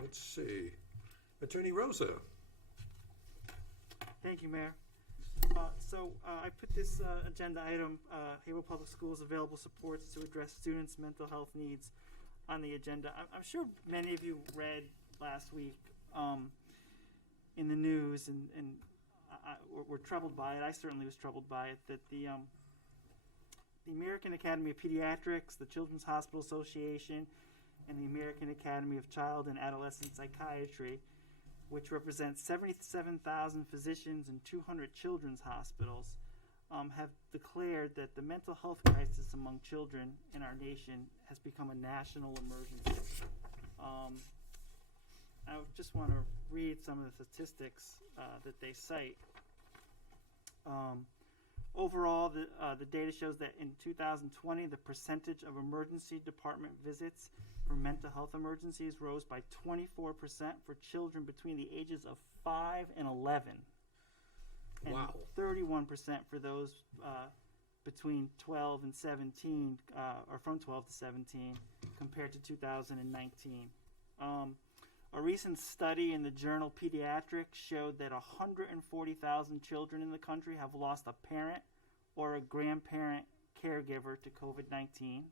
Let's see. Attorney Rosa. Thank you, Mayor. I put this agenda item, Haverhill Public Schools available supports to address students' mental health needs, on the agenda. I'm sure many of you read last week in the news, and were troubled by it. I certainly was troubled by it, that the American Academy of Pediatrics, the Children's Hospital Association, and the American Academy of Child and Adolescent Psychiatry, which represents 77,000 physicians and 200 children's hospitals, have declared that the mental health crisis among children in our nation has become a national emergency. I just want to read some of the statistics that they cite. Overall, the data shows that in 2020, the percentage of emergency department visits for mental health emergencies rose by 24% for children between the ages of 5 and 11. And Wow. 31% for those between 12 and 17, or from 12 to 17, compared to 2019. A recent study in the journal Pediatrics showed that 140,000 children in the country have lost a parent or a grandparent caregiver to COVID-19.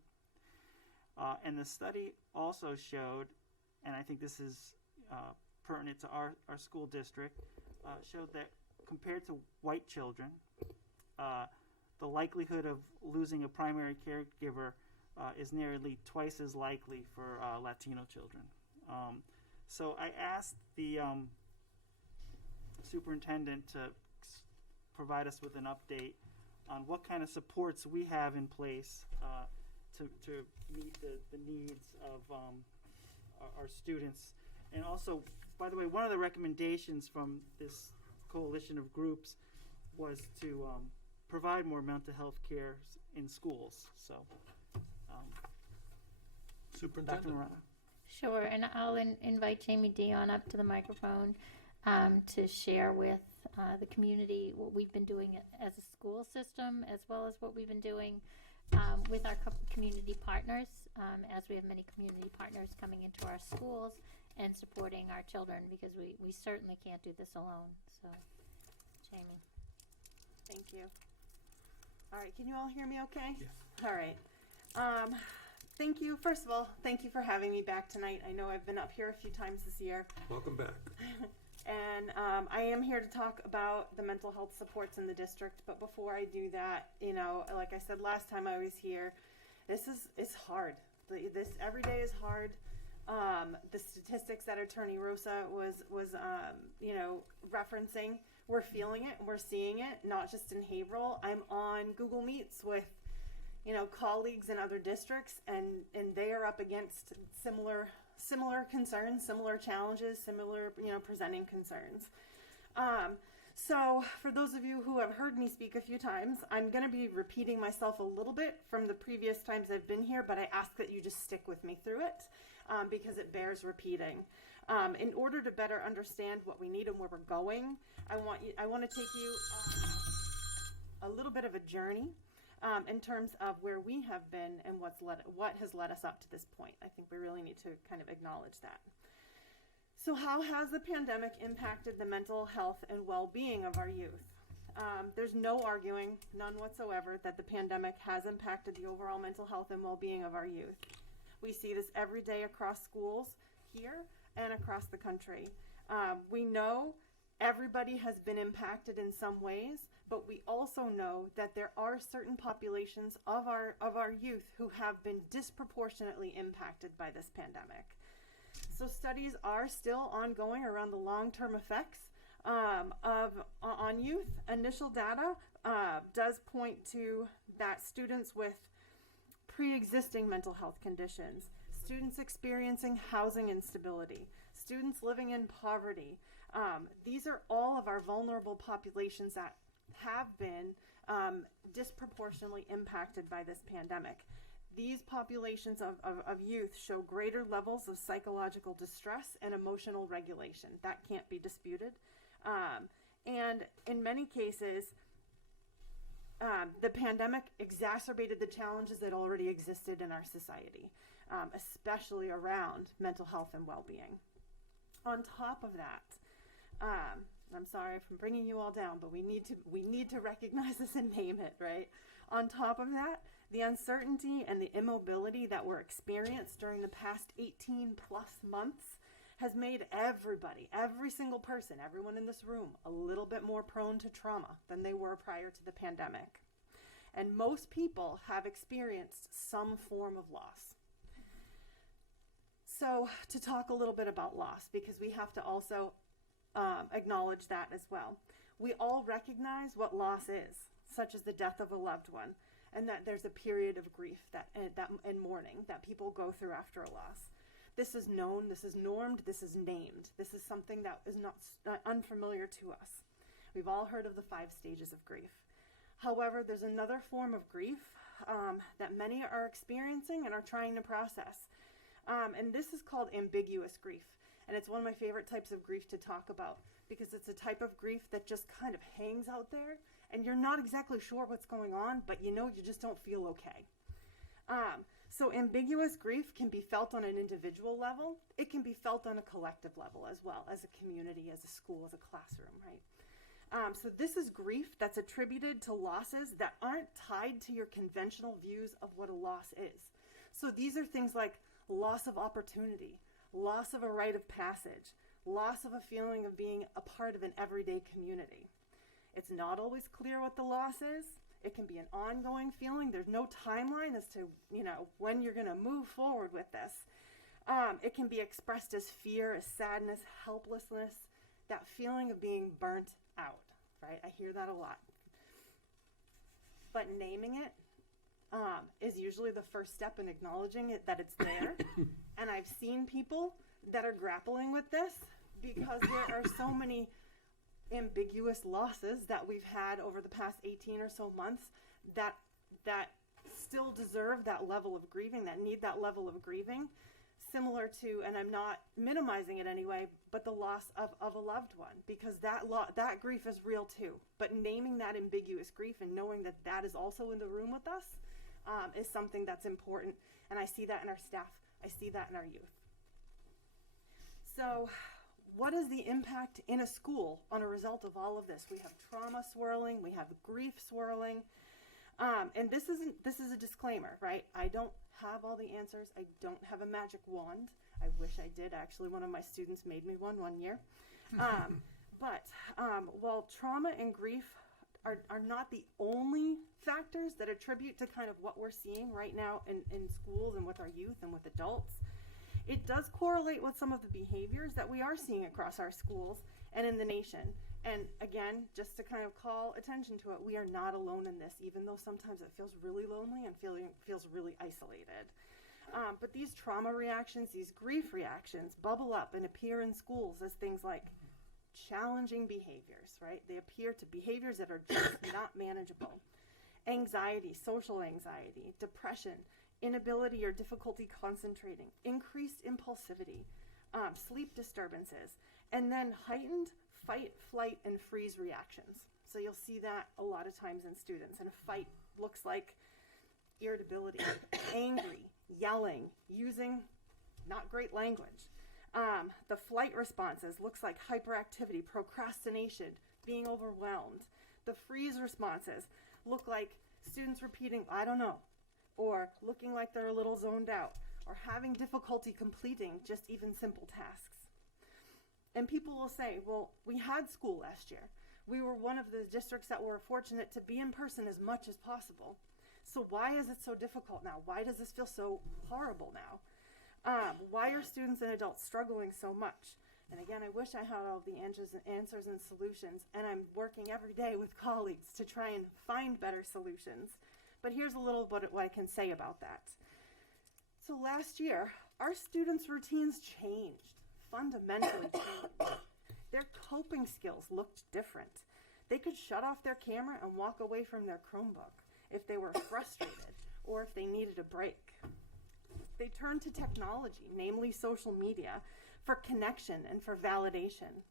And the study also showed, and I think this is pertinent to our school district, showed that compared to white children, the likelihood of losing a primary caregiver is nearly twice as likely for Latino children. So I asked the superintendent to provide us with an update on what kind of supports we have in place to meet the needs of our students. And also, by the way, one of the recommendations from this coalition of groups was to provide more mental health care in schools. So, Superintendent. Dr. Morano. Sure, and I'll invite Jami Dion up to the microphone to share with the community what we've been doing as a school system, as well as what we've been doing with our community partners, as we have many community partners coming into our schools and supporting our children, because we certainly can't do this alone. So, Jami. Thank you. All right, can you all hear me okay? Yes. All right. Thank you. First of all, thank you for having me back tonight. I know I've been up here a few times this year. Welcome back. And I am here to talk about the mental health supports in the district. But before I do that, you know, like I said last time I was here, it's hard. This every day is hard. The statistics that Attorney Rosa was you know, referencing, we're feeling it, we're seeing it, not just in Haverhill. I'm on Google Meets with, you know, colleagues in other districts, and they are up against similar concerns, similar challenges, similar, you know, presenting concerns. So for those of you who have heard me speak a few times, I'm going to be repeating myself a little bit from the previous times I've been here, but I ask that you just stick with me through it because it bears repeating. In order to better understand what we need and where we're going, I want to take you on a little bit of a journey in terms of where we have been and what has led us up to this point. I think we really need to kind of acknowledge that. So how has the pandemic impacted the mental health and well-being of our youth? There's no arguing, none whatsoever, that the pandemic has impacted the overall mental health and well-being of our youth. We see this every day across schools here and across the country. We know everybody has been impacted in some ways, but we also know that there are certain populations of our youth who have been disproportionately impacted by this pandemic. So studies are still ongoing around the long-term effects on youth. Initial data does point to that students with pre-existing mental health conditions, students experiencing housing instability, students living in poverty. These are all of our vulnerable populations that have been disproportionately impacted by this pandemic. These populations of youth show greater levels of psychological distress and emotional regulation. That can't be disputed. And in many cases, the pandemic exacerbated the challenges that already existed in our society, especially around mental health and well-being. On top of that, I'm sorry if I'm bringing you all down, but we need to recognize this and name it, right? On top of that, the uncertainty and the immobility that were experienced during the past 18 plus months has made everybody, every single person, everyone in this room, a little bit more prone to trauma than they were prior to the pandemic. And most people have experienced some form of loss. So to talk a little bit about loss, because we have to also acknowledge that as well. We all recognize what loss is, such as the death of a loved one, and that there's a period of grief and mourning that people go through after a loss. This is known, this is normed, this is named. This is something that is not unfamiliar to us. We've all heard of the 5 stages of grief. However, there's another form of grief that many are experiencing and are trying to process. And this is called ambiguous grief. And it's one of my favorite types of grief to talk about, because it's a type of grief that just kind of hangs out there and you're not exactly sure what's going on, but you just don't feel okay. So ambiguous grief can be felt on an individual level. It can be felt on a collective level as well, as a community, as a school, as a classroom, right? So this is grief that's attributed to losses that aren't tied to your conventional views of what a loss is. So these are things like loss of opportunity, loss of a rite of passage, loss of a feeling of being a part of an everyday community. It's not always clear what the loss is. It can be an ongoing feeling. There's no timeline as to, when you're going to move forward with this. It can be expressed as fear, as sadness, helplessness, that feeling of being burnt out, right? I hear that a lot. But naming it is usually the first step in acknowledging it, that it's there. And I've seen people that are grappling with this because there are so many ambiguous losses that we've had over the past 18 or so months that still deserve that level of grieving, that need that level of grieving, similar to, and I'm not minimizing it anyway, but the loss of a loved one, because that grief is real too. But naming that ambiguous grief and knowing that that is also in the room with us is something that's important. And I see that in our staff. I see that in our youth. So what is the impact in a school on a result of all of this? We have trauma swirling, we have grief swirling, and this is a disclaimer, right? I don't have all the answers. I don't have a magic wand. I wish I did. Actually, one of my students made me one year. But while trauma and grief are not the only factors that attribute to kind of what we're seeing right now in schools and with our youth and with adults, it does correlate with some of the behaviors that we are seeing across our schools and in the nation. And again, just to kind of call attention to it, we are not alone in this, even though sometimes it feels really lonely and feels really isolated. But these trauma reactions, these grief reactions, bubble up and appear in schools as things like challenging behaviors, right? They appear to behaviors that are just not manageable. Anxiety, social anxiety, depression, inability or difficulty concentrating, increased impulsivity, sleep disturbances, and then heightened fight, flight, and freeze reactions. So you'll see that a lot of times in students. And a fight looks like irritability, angry, yelling, using not great language. The flight responses looks like hyperactivity, procrastination, being overwhelmed. The freeze responses look like students repeating, I don't know, or looking like they're a little zoned out, or having difficulty completing just even simple tasks. And people will say, well, we had school last year. We were one of the districts that were fortunate to be in person as much as possible. So why is it so difficult now? Why does this feel so horrible now? Why are students and adults struggling so much? And again, I wish I had all the answers and solutions, and I'm working every day with colleagues to try and find better solutions. But here's a little bit what I can say about that. So last year, our students' routines changed, fundamentally changed. Their coping skills looked different. They could shut off their camera and walk away from their Chromebook if they were frustrated or if they needed a break. They turned to technology, namely social media, for connection and for validation.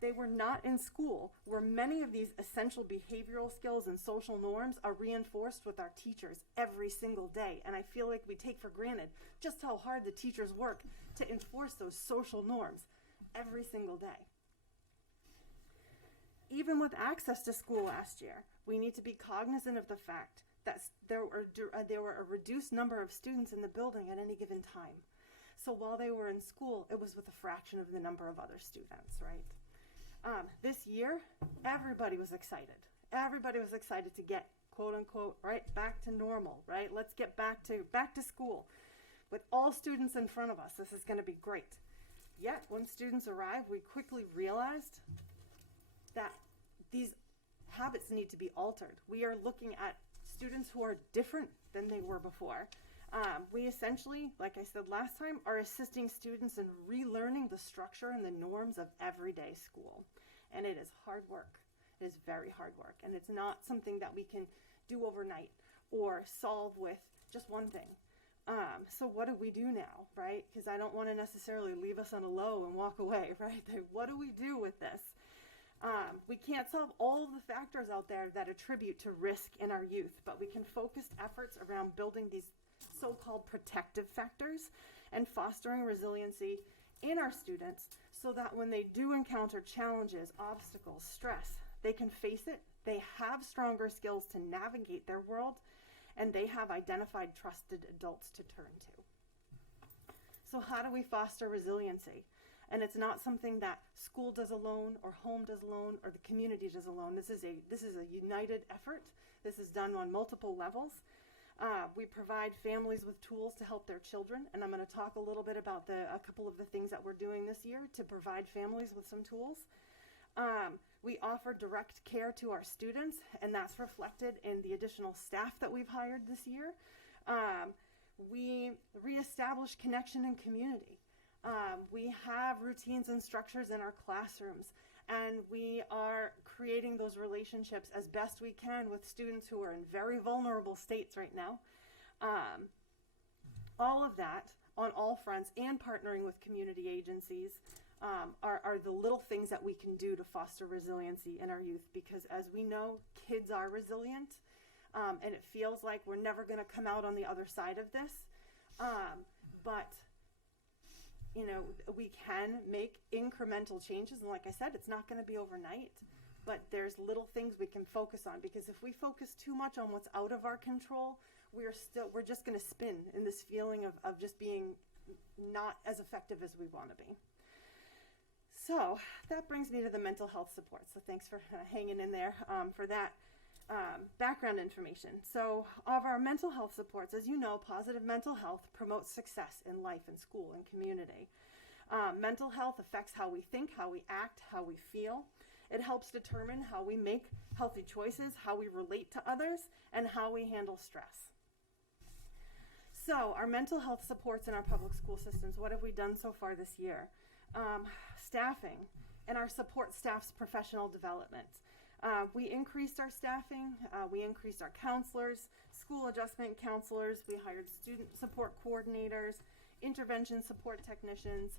They were not in school, where many of these essential behavioral skills and social norms are reinforced with our teachers every single day. And I feel like we take for granted just how hard the teachers work to enforce those social norms. every single day. Even with access to school last year, we need to be cognizant of the fact that there were a reduced number of students in the building at any given time. So while they were in school, it was with a fraction of the number of other students, right? This year, everybody was excited. Everybody was excited to get, quote unquote, right, back to normal, right? Let's get back to school. With all students in front of us, this is going to be great. Yet, when students arrived, we quickly realized that these habits need to be altered. We are looking at students who are different than they were before. We essentially, like I said last time, are assisting students in relearning the structure and the norms of everyday school. And it is hard work. It is very hard work. And it's not something that we can do overnight or solve with just one thing. So what do we do now, right? Because I don't want to necessarily leave us on a low and walk away, right? What do we do with this? We can't solve all of the factors out there that attribute to risk in our youth, but we can focus efforts around building these so-called protective factors and fostering resiliency in our students so that when they do encounter challenges, obstacles, stress, they can face it, they have stronger skills to navigate their world, and they have identified trusted adults to turn to. So how do we foster resiliency? And it's not something that school does alone or home does alone or the community does alone. This is a united effort. This is done on multiple levels. We provide families with tools to help their children, and I'm going to talk a little bit about a couple of the things that we're doing this year to provide families with some tools. We offer direct care to our students, and that's reflected in the additional staff that we've hired this year. We reestablish connection and community. We have routines and structures in our classrooms, and we are creating those relationships as best we can with students who are in very vulnerable states right now. All of that on all fronts, and partnering with community agencies are the little things that we can do to foster resiliency in our youth, because as we know, kids are resilient, and it feels like we're never going to come out on the other side of this, but you know, we can make incremental changes, and like I said, it's not going to be overnight, but there's little things we can focus on, because if we focus too much on what's out of our control, we're just going to spin in this feeling of just being not as effective as we want to be. So that brings me to the mental health support. So thanks for hanging in there for that background information. So of our mental health supports, as you know, positive mental health promotes success in life and school and community. Mental health affects how we think, how we act, how we feel. It helps determine how we make healthy choices, how we relate to others, and how we handle stress. So our mental health supports in our public school systems, what have we done so far this year? Staffing and our support staff's professional development. We increased our staffing, we increased our counselors, school adjustment counselors, we hired student support coordinators, intervention support technicians.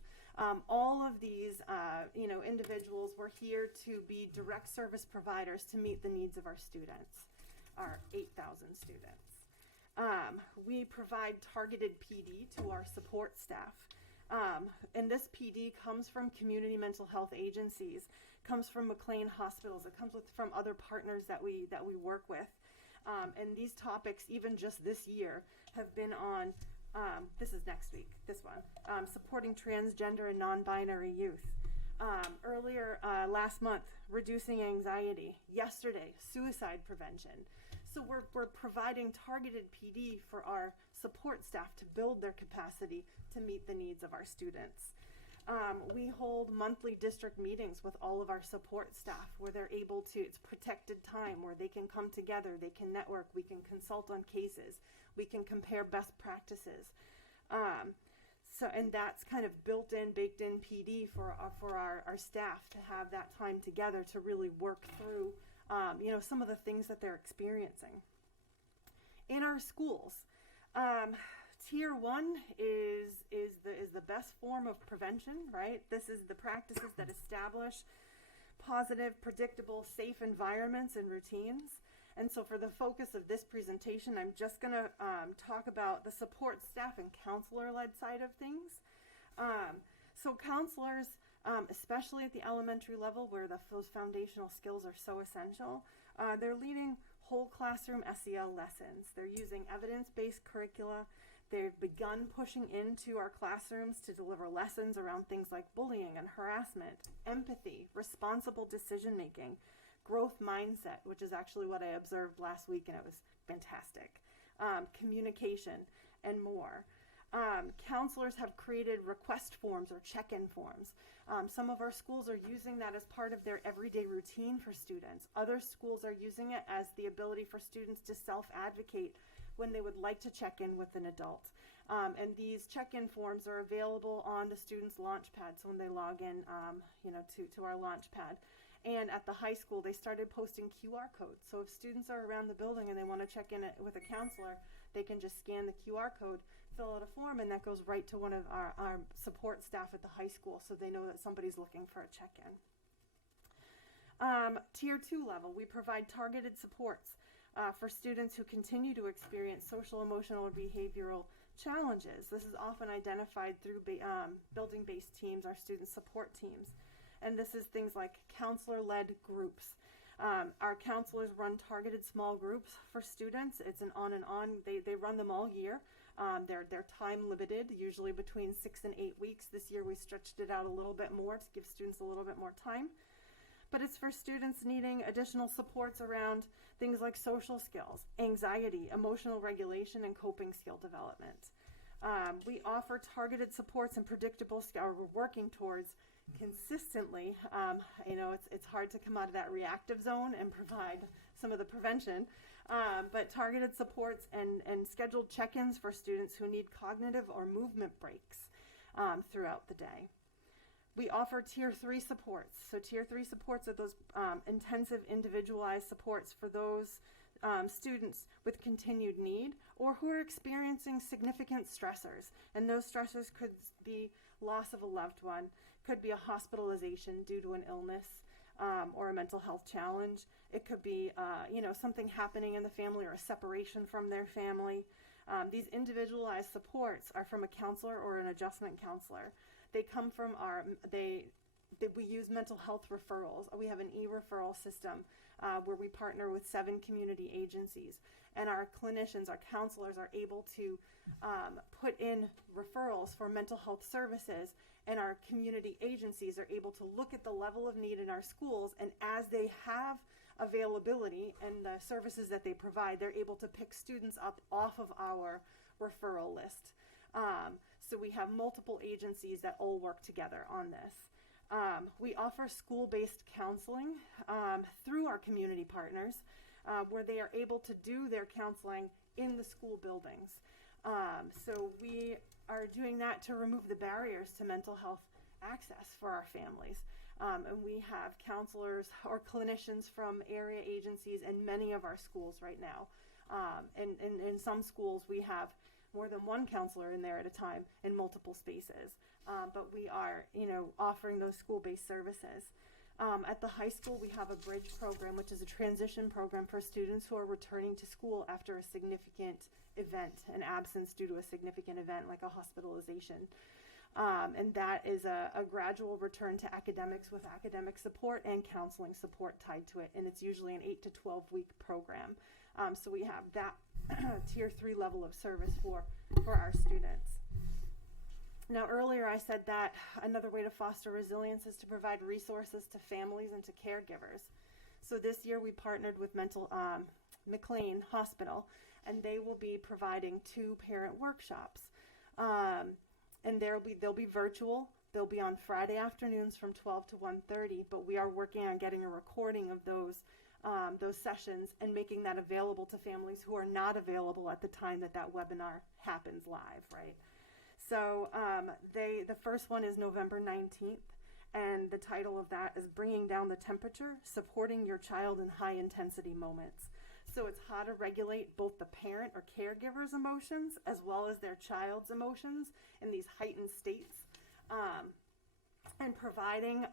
All of these individuals were here to be direct service providers to meet the needs of our students, our 8,000 students. We provide targeted PD to our support staff. And this PD comes from community mental health agencies, comes from McLean hospitals, it comes from other partners that we work with. And these topics, even just this year, have been on, this is next week, this one, supporting transgender and non-binary youth. Earlier last month, reducing anxiety. Yesterday, suicide prevention. So we're providing targeted PD for our support staff to build their capacity to meet the needs of our students. We hold monthly district meetings with all of our support staff where they're able to, it's protected time where they can come together, they can network, we can consult on cases, we can compare best practices. And that's kind of built in, baked in PD for our staff to have that time together to really work through some of the things that they're experiencing. In our schools, Tier 1 is the best form of prevention, right? This is the practices that establish positive, predictable, safe environments and routines. And so for the focus of this presentation, I'm just going to talk about the support staff and counselor-led side of things. So counselors especially at the elementary level where those foundational skills are so essential. They're leading whole classroom SEL lessons. They're using evidence-based curricula. They've begun pushing into our classrooms to deliver lessons around things like bullying and harassment, empathy, responsible decision-making, growth mindset, which is actually what I observed last week, and it was fantastic, communication, and more. Counselors have created request forms or check-in forms. Some of our schools are using that as part of their everyday routine for students. Other schools are using it as the ability for students to self-advocate when they would like to check in with an adult. And these check-in forms are available on the students' launchpad, so when they log in to our launchpad. And at the high school, they started posting QR codes. So if students are around the building and they want to check in with a counselor, they can just scan the QR code, fill out a form, and that goes right to one of our support staff at the high school, so they know that somebody's looking for a check-in. Tier 2 level, we provide targeted supports for students who continue to experience social, emotional, or behavioral challenges. This is often identified through building-based teams, our student support teams. And this is things like counselor-led groups. Our counselors run targeted small groups for students. It's an on and on. They run them all year. They're time limited, usually between 6 and 8 weeks. This year we stretched it out a little bit more to give students a little bit more time. But it's for students needing additional supports around things like social skills, anxiety, emotional regulation, and coping skill development. We offer targeted supports and predictable skills we're working towards consistently. It's hard to come out of that reactive zone and provide some of the prevention, but targeted supports and scheduled check-ins for students who need cognitive or movement breaks throughout the day. We offer Tier 3 supports. So Tier 3 supports are those intensive individualized supports for those students with continued need or who are experiencing significant stressors. And those stressors could be loss of a loved one, could be a hospitalization due to an illness or a mental health challenge. It could be something happening in the family or a separation from their family. These individualized supports are from a counselor or an adjustment counselor. They come from we use mental health referrals. We have an e-referral system where we partner with 7 community agencies, and our clinicians, our counselors are able to put in referrals for mental health services, and our community agencies are able to look at the level of need in our schools, and as they have availability and the services that they provide, they're able to pick students up off of our referral list. So we have multiple agencies that all work together on this. We offer school-based counseling through our community partners where they are able to do their counseling in the school buildings. So we are doing that to remove the barriers to mental health access for our families. And we have counselors or clinicians from area agencies in many of our schools right now. And in some schools we have more than one counselor in there at a time in multiple spaces. But we are, offering those school-based services. At the high school, we have a bridge program, which is a transition program for students who are returning to school after a significant event, an absence due to a significant event like a hospitalization. And that is a gradual return to academics with academic support and counseling support tied to it. And it's usually an 8 to 12 week program. So we have that Tier 3 level of service for our students. Now, earlier I said that another way to foster resilience is to provide resources to families and to caregivers. So this year we partnered with McLean Hospital, and they will be providing 2 parent workshops. And they'll be virtual. They'll be on Friday afternoons from 12 to 1:30, but we are working on getting a recording of those sessions and making that available to families who are not available at the time that webinar happens live, right? So the first one is November 19th, and the title of that is Bringing Down the Temperature, Supporting Your Child in High Intensity Moments. So it's how to regulate both the parent or caregiver's emotions as well as their child's emotions in these heightened states, and providing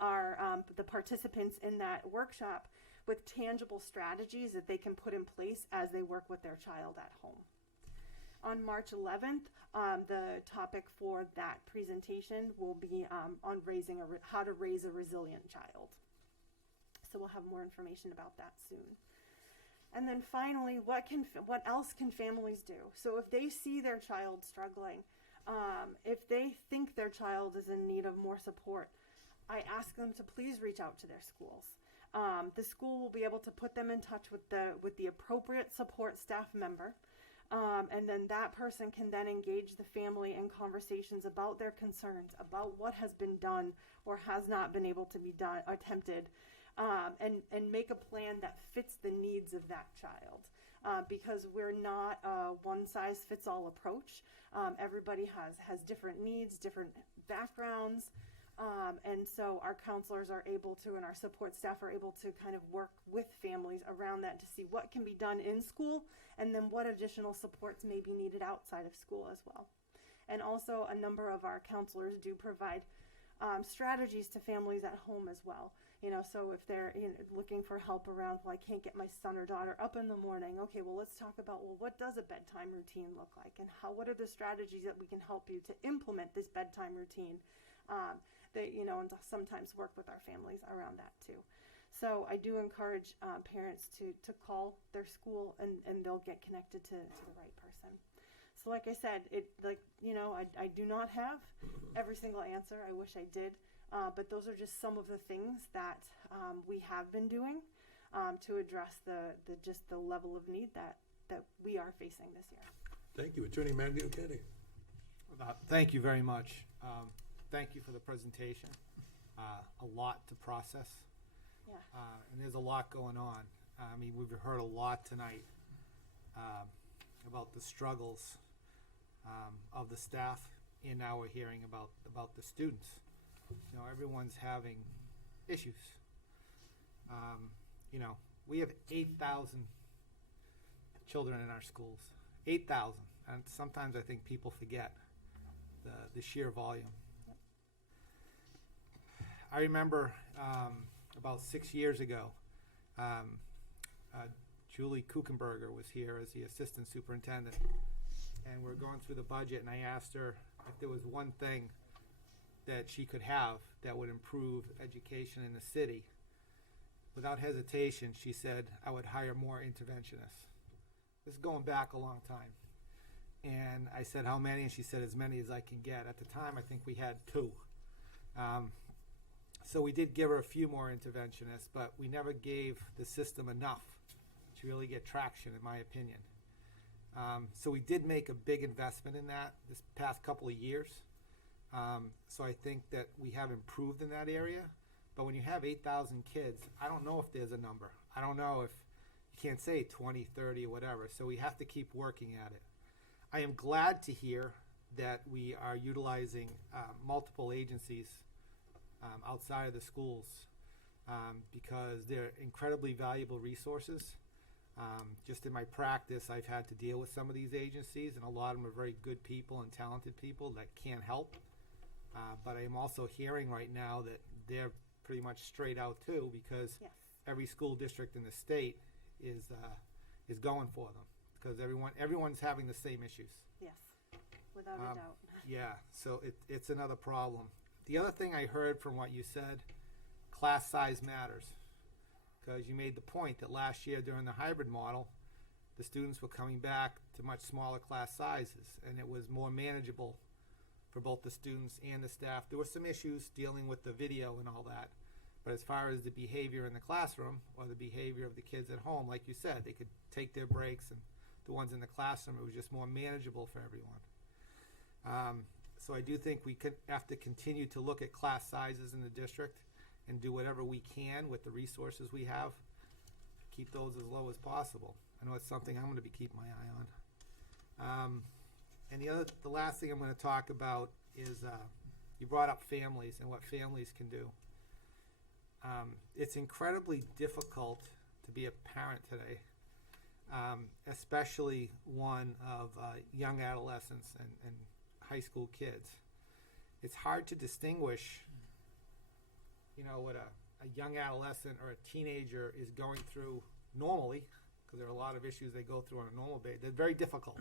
the participants in that workshop with tangible strategies that they can put in place as they work with their child at home. On March 11th, the topic for that presentation will be on how to raise a resilient child. So we'll have more information about that soon. And then finally, what else can families do? So if they see their child struggling, if they think their child is in need of more support, I ask them to please reach out to their schools. The school will be able to put them in touch with the appropriate support staff member, and then that person can then engage the family in conversations about their concerns, about what has been done or has not been able to be attempted, and make a plan that fits the needs of that child. Because we're not a one-size-fits-all approach. Everybody has different needs, different backgrounds, and so our counselors are able to, and our support staff are able to kind of work with families around that to see what can be done in school, and then what additional supports may be needed outside of school as well. And also, a number of our counselors do provide strategies to families at home as well. So if they're looking for help around, well, I can't get my son or daughter up in the morning. Okay, well, let's talk about, well, what does a bedtime routine look like? And what are the strategies that we can help you to implement this bedtime routine? And to sometimes work with our families around that too. So I do encourage parents to call their school, and they'll get connected to the right person. So like I said, I do not have every single answer. I wish I did. But those are just some of the things that we have been doing to address the level of need that we are facing this year. Thank you. Attorney Mangiachetti. Thank you very much. Thank you for the presentation. A lot to process. Yeah. And there's a lot going on. I mean, we've heard a lot tonight about the struggles of the staff, and now we're hearing about the students. Everyone's having issues. We have 8,000 children in our schools. 8,000. And sometimes I think people forget the sheer volume. Yep. I remember about 6 years ago, Julie Kuchenberger was here as the assistant superintendent, and we're going through the budget, and I asked her if there was one thing that she could have that would improve education in the city. Without hesitation, she said, I would hire more interventionists. This is going back a long time. And I said, how many? And she said, as many as I can get. At the time, I think we had 2. So we did give her a few more interventionists, but we never gave the system enough to really get traction, in my opinion. So we did make a big investment in that this past couple of years. So I think that we have improved in that area. But when you have 8,000 kids, I don't know if there's a number. I don't know if you can't say 20, 30, or whatever. So we have to keep working at it. I am glad to hear that we are utilizing multiple agencies outside of the schools because they're incredibly valuable resources. Just in my practice, I've had to deal with some of these agencies, and a lot of them are very good people and talented people that can help. But I am also hearing right now that they're pretty much straight out too, because Yes. every school district in the state is going for them, because everyone's having the same issues. Yes, without a doubt. Yeah, so it's another problem. The other thing I heard from what you said, class size matters, because you made the point that last year during the hybrid model, the students were coming back to much smaller class sizes, and it was more manageable for both the students and the staff. There were some issues dealing with the video and all that, but as far as the behavior in the classroom or the behavior of the kids at home, like you said, they could take their breaks, and the ones in the classroom, it was just more manageable for everyone. So I do think we could have to continue to look at class sizes in the district and do whatever we can with the resources we have, keep those as low as possible. I know it's something I'm going to be keeping my eye on. And the last thing I'm going to talk about is you brought up families and what families can do. It's incredibly difficult to be a parent today, especially one of young adolescents and high school kids. It's hard to distinguish, what a young adolescent or a teenager is going through normally, because there are a lot of issues they go through on a normal basis. They're very difficult.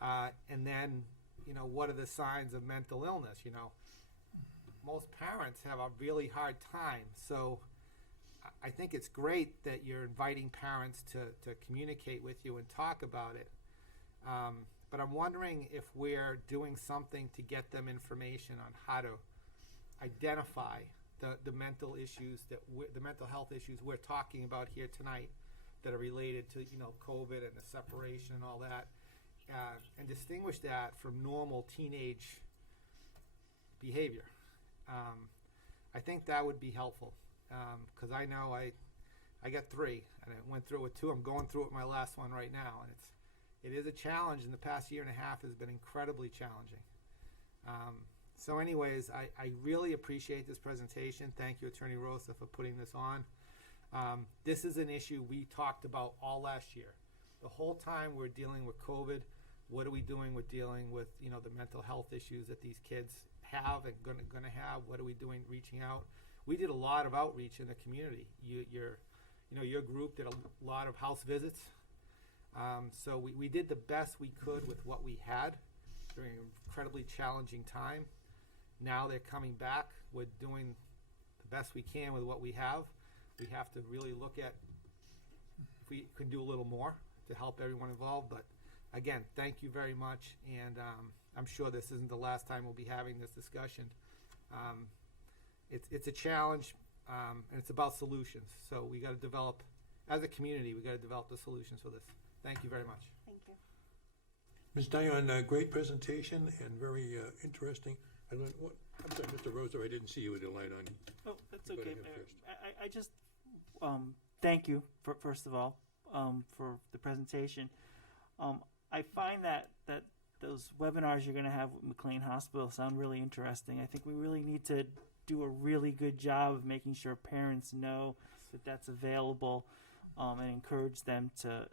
And then, what are the signs of mental illness? Most parents have a really hard time. So I think it's great that you're inviting parents to communicate with you and talk about it. But I'm wondering if we're doing something to get them information on how to identify the mental issues the mental health issues we're talking about here tonight that are related to COVID and the separation and all that, and distinguish that from normal teenage behavior. I think that would be helpful, because I know I got 3 and I went through it with 2. I'm going through it with my last one right now, and it is a challenge. In the past year and a half has been incredibly challenging. So anyways, I really appreciate this presentation. Thank you, Attorney Rosa, for putting this on. This is an issue we talked about all last year. The whole time we're dealing with COVID, what are we doing with dealing with, the mental health issues that these kids have and gonna have? What are we doing reaching out? We did a lot of outreach in the community. Your group did a lot of house visits. So we did the best we could with what we had during an incredibly challenging time. Now they're coming back. We're doing the best we can with what we have. We have to really look at if we can do a little more to help everyone involved. But again, thank you very much. And I'm sure this isn't the last time we'll be having this discussion. It's a challenge, and it's about solutions. So we got to develop, as a community, we got to develop the solutions for this. Thank you very much. Thank you. Ms. Dion, great presentation and very interesting. I learned what. I'm sorry, Mr. Rosa, I didn't see you with the light on. Oh, that's You go okay. ahead first. I just thank you first of all for the presentation. I find that those webinars you're going to have with McLean Hospital sound really interesting. I think we really need to do a really good job of making sure parents know that that's available, and encourage them to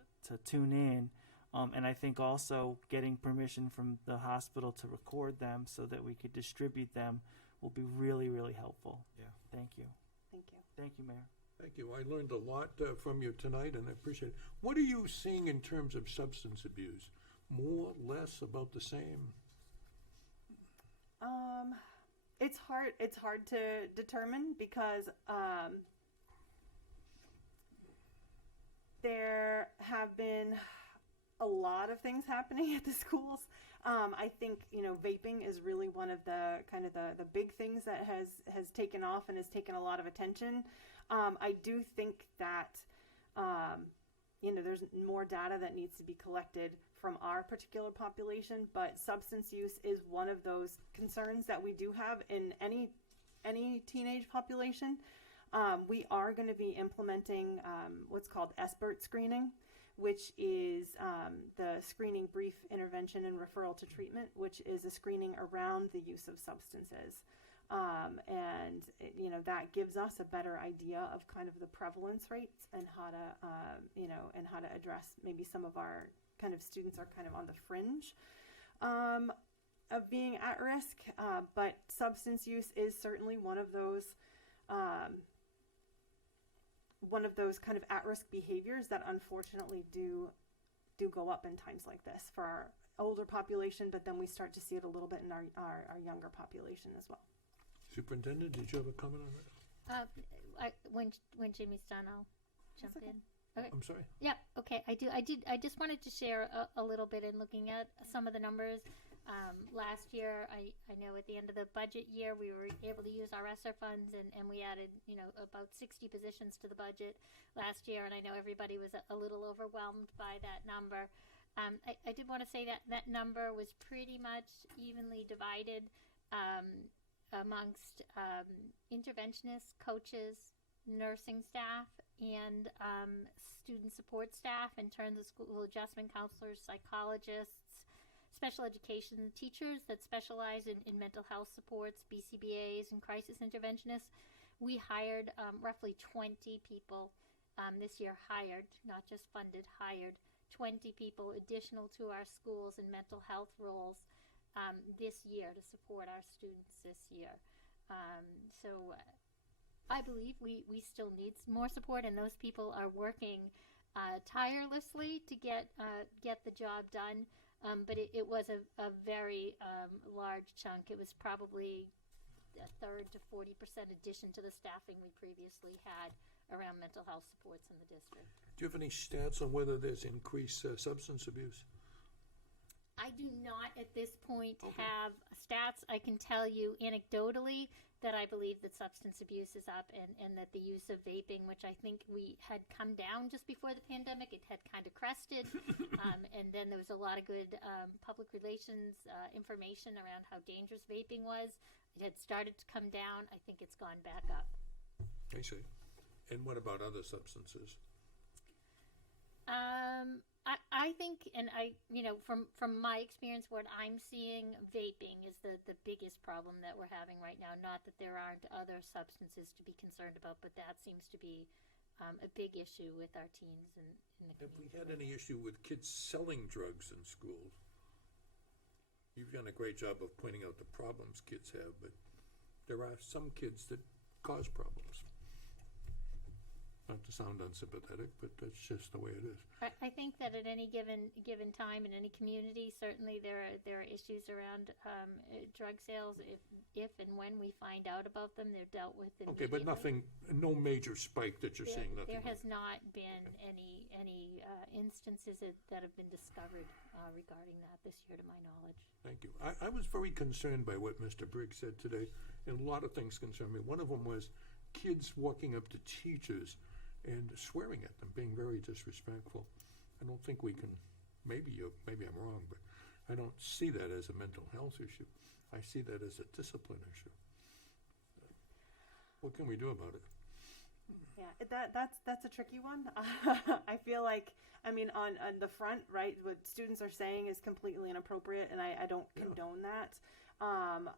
tune in. And I think also getting permission from the hospital to record them so that we could distribute them will be really, really helpful. Yeah. Thank you. Thank you. Thank you, Mayor. Thank you. I learned a lot from you tonight, and I appreciate it. What are you seeing in terms of substance abuse? More, less, about the same? It's hard. It's hard to determine because there have been a lot of things happening at the schools. I think vaping is really one of the the big things that has taken off and has taken a lot of attention. I do think that there's more data that needs to be collected from our particular population, but substance use is one of those concerns that we do have in any teenage population. We are going to be implementing what's called SBIRT screening, which is the screening, brief intervention, and referral to treatment, which is a screening around the use of substances. And that gives us a better idea of kind of the prevalence rates and how to address maybe some of our kind of students are kind of on the fringe of being at risk. But substance use is certainly one of those kind of at-risk behaviors that unfortunately do go up in times like this for our older population, but then we start to see it a little bit in our younger population as well. Superintendent, did you have a comment on that? When Jimmy's done, I'll jump That's okay. in. Okay. I'm sorry? Yeah, okay, I just wanted to share a little bit in looking at some of the numbers. Last year, I know at the end of the budget year, we were able to use our ESSER funds, and we added, about 60 positions to the budget last year, and I know everybody was a little overwhelmed by that number. I did want to say that number was pretty much evenly divided amongst interventionists, coaches, nursing staff, and student support staff in terms of school adjustment counselors, psychologists, special education teachers that specialize in mental health supports, BCBAs, and crisis interventionists. We hired roughly 20 people this year, not just funded, hired 20 people additional to our schools in mental health roles this year to support our students this year. So I believe we still need more support, and those people are working tirelessly to get the job done. but it was a very large chunk. It was probably a third to 40% addition to the staffing we previously had around mental health supports in the district. Do you have any stats on whether there's increased substance abuse? I do not at this point Okay. have stats. I can tell you anecdotally that I believe that substance abuse is up and that the use of vaping, which I think we had come down just before the pandemic, it had kind of crested. And then there was a lot of good public relations information around how dangerous vaping was. It had started to come down. I think it's gone back up. I see. And what about other substances? I think, and from my experience, what I'm seeing, vaping is the biggest problem that we're having right now. Not that there aren't other substances to be concerned about, but that seems to be a big issue with our teens and in the Have we community. had any issue with kids selling drugs in schools? You've done a great job of pointing out the problems kids have, but there are some kids that cause problems. Not to sound unsympathetic, but that's just the way it is. I think that at any given time in any community, certainly there are issues around drug sales. If and when we find out about them, they're dealt with immediately. Okay, but nothing, no major spike that you're seeing, nothing. There like has not been any instances that have been discovered regarding that this year, to my knowledge. Thank you. I was very concerned by what Mr. Briggs said today, and a lot of things concern me. One of them was kids walking up to teachers and swearing at them, being very disrespectful. I don't think we can, maybe I'm wrong, but I don't see that as a mental health issue. I see that as a discipline issue. What can we do about it? Yeah, that's a tricky one. I feel like, I mean, on the front, right, what students are saying is completely inappropriate, and I don't condone that.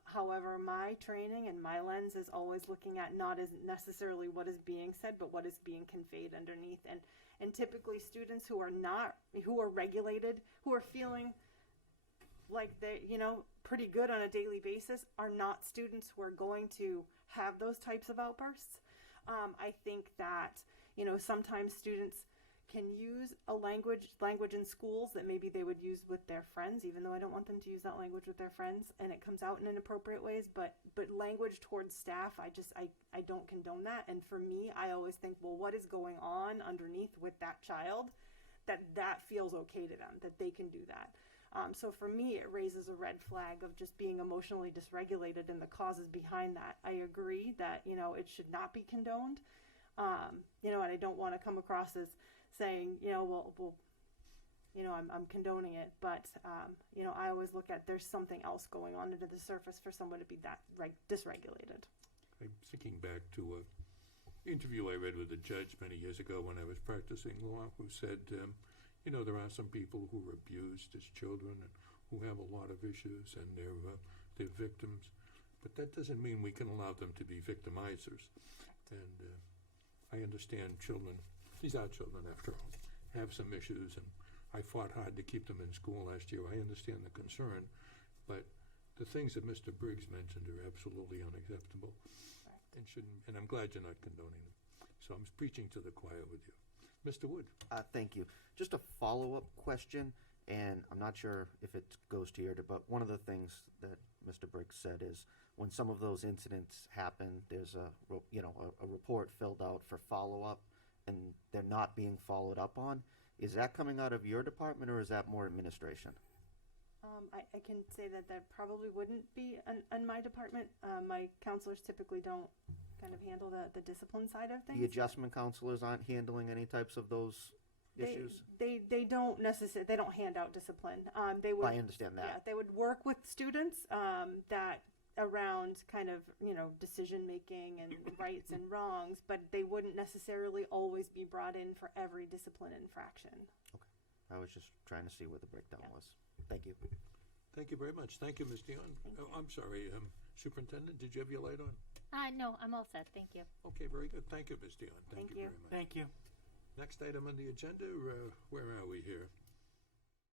However, my training and my lens is always looking at not as necessarily what is being said, but what is being conveyed underneath. And typically students who are regulated, who are feeling like they, pretty good on a daily basis, are not students who are going to have those types of outbursts. I think that, sometimes students can use a language in schools that maybe they would use with their friends, even though I don't want them to use that language with their friends, and it comes out in inappropriate ways, but language towards staff, I don't condone that. And for me, I always think, well, what is going on underneath with that child that feels okay to them, that they can do that. So for me, it raises a red flag of just being emotionally dysregulated and the causes behind that. I agree that, it should not be condoned. And I don't want to come across as saying, I'm condoning it, but, I always look at there's something else going on under the surface for someone to be that dysregulated. I'm thinking back to an interview I read with a judge many years ago when I was practicing law, who said, there are some people who were abused as children and who have a lot of issues, and they're victims. But that doesn't mean we can allow them to be victimizers. And I understand children, these are children after all, have some issues, and I fought hard to keep them in school last year. I understand the concern, but the things that Mr. Briggs mentioned are absolutely unacceptable and shouldn't, and I'm glad you're not condoning them. So I'm preaching to the choir with you. Mr. Wood. Thank you. Just a follow-up question, and I'm not sure if it goes to your, but one of the things that Mr. Briggs said is when some of those incidents happen, there's a report filled out for follow-up, and they're not being followed up on. Is that coming out of your department, or is that more administration? I can say that probably wouldn't be in my department. My counselors typically don't kind of handle the discipline side of things. The adjustment counselors aren't handling any types of those issues? They don't necessarily, they don't hand out discipline. They would, I understand that. Yeah, they would work with students that around kind of, decision making and rights and wrongs, but they wouldn't necessarily always be brought in for every discipline infraction. Okay. I was just trying to see where the breakdown Yeah. was. Thank you. Thank you very much. Thank you, Ms. Dion. I'm sorry, Superintendent, did you have your light on? No, I'm all set. Thank you. Okay, very good. Thank you, Ms. Dion. Thank you you. very much. Thank you. Next item on the agenda, where are we here?